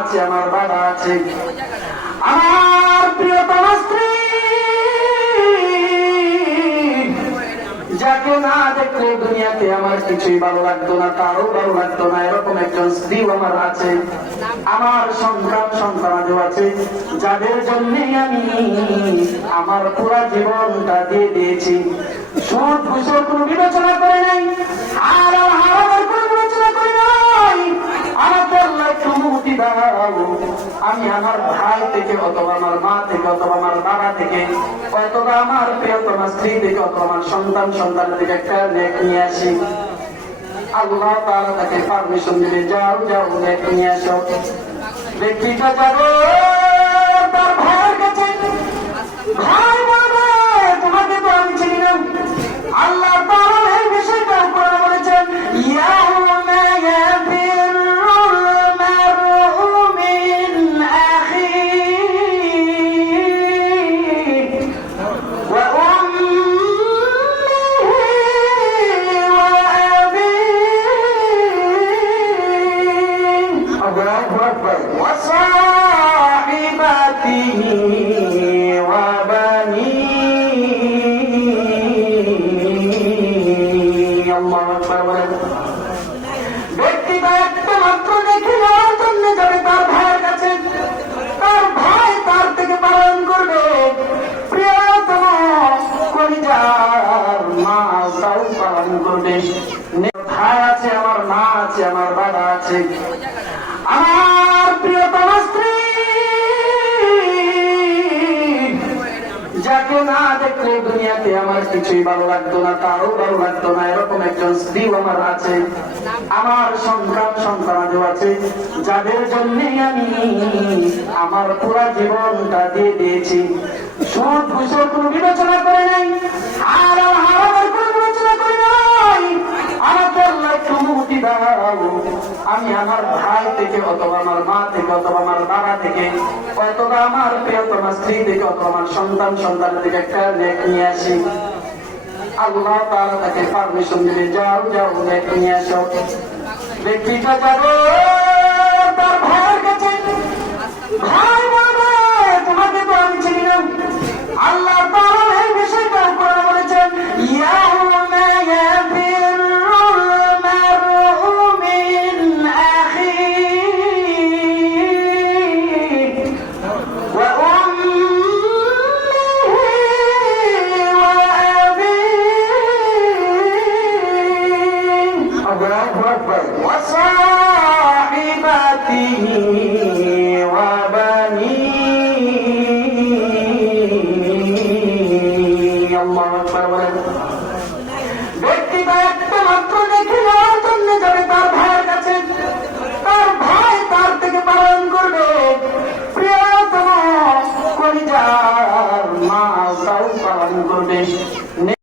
আছে, আমার বাবা আছে, আমার প্রিয়তমা স্ত্রী যাকে না দেখলে দুনিয়াতে আমার কিছুই ভালো লাগতো না, তারও ভালো লাগতো না, এরকম একজন স্ত্রীও আমার আছে। আমার সন্তানাদিও আছে, যাদের জন্য আমি আমার পুরা জীবনটা দিয়ে দিয়েছি। সুদ ঘুষের কোনো বিবেচনা করে নাই, আর হারামের কোনো বিবেচনা করে নাই। আমাকে আল্লাহ একটু মুক্তি দাও, আমি আমার ভাই থেকে অথবা আমার মা থেকে অথবা আমার বাবা থেকে অথবা আমার প্রিয়তমা স্ত্রী থেকে অথবা আমার সন্তান থেকে একটা নেক নিয়ে আসি। আল্লাহ তাআলা তাকে পারমিশন দিলে, যাও নেক নিয়ে আসো। ব্যক্তিটা যাবে তার ভাইয়ের কাছে, ভাই বলবে তোমাকে তো আমি চিনি না। আল্লাহ তাআলা এই বিষয়টা করে বলেছেন, ইয়াউমা ইয়াফিরুল মারউ মিন আখিহি ওয়া উম্মিহি ওয়া আবিহি ওয়া সাহিবাতিহি ওয়া বানিহি। আল্লাহু আকবার বলেন। ব্যক্তিটা একটা মাত্র দেখে যাওয়ার জন্য যাবে তার ভাইয়ের কাছে, তার ভাই তার থেকে পালন করবে। প্রিয়তম কলিজার মা তাও পালন করবে। ভাই আছে, আমার মা আছে, আমার বাবা আছে, আমার প্রিয়তমা স্ত্রী যাকে না দেখলে দুনিয়াতে আমার কিছুই ভালো লাগতো না, তারও ভালো লাগতো না, এরকম একজন স্ত্রীও আমার আছে। আমার সন্তানাদিও আছে, যাদের জন্য আমি আমার পুরা জীবনটা দিয়ে দিয়েছি। সুদ ঘুষের কোনো বিবেচনা করে নাই, আর হারামের কোনো বিবেচনা করে নাই। আমাকে আল্লাহ একটু মুক্তি দাও, আমি আমার ভাই থেকে অথবা আমার মা থেকে অথবা আমার বাবা থেকে অথবা আমার প্রিয়তমা স্ত্রী থেকে অথবা আমার সন্তান থেকে একটা নেক নিয়ে আসি। আল্লাহ তাআলা তাকে পারমিশন দিলে, যাও নেক নিয়ে আসো। ব্যক্তিটা যাবে